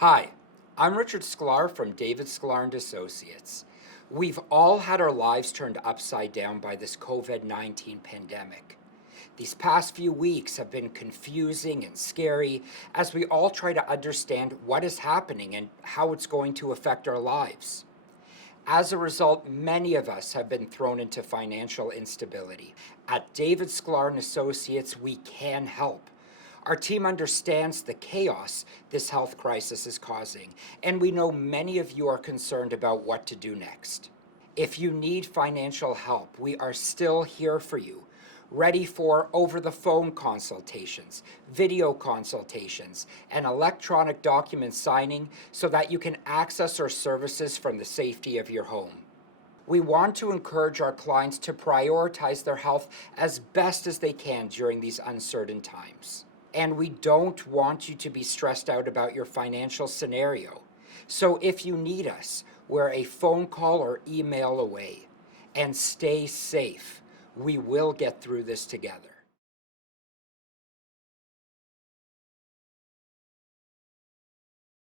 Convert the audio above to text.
Hi, I'm Richard Sklar from Sklar Associates. We've all had our lives turned upside down by this COVID-19 pandemic. These past few weeks have been confusing and scary as we all try to understand what is happening and how it's going to affect our lives. As a result, many of us have been thrown into financial instability. At Sklar Associates, we can help. Our team understands the chaos this health crisis is causing, and we know many of you are concerned about what to do next. If you need financial help, we are still here for you, ready for over-the-phone consultations, video consultations, and electronic document signing so that you can access our services from the safety of your home. We want to encourage our clients to prioritize their health as best as they can during these uncertain times. And we don't want you to be stressed out about your financial scenario. So if you need us, we're a phone call or email away. And stay safe. We will get through this together.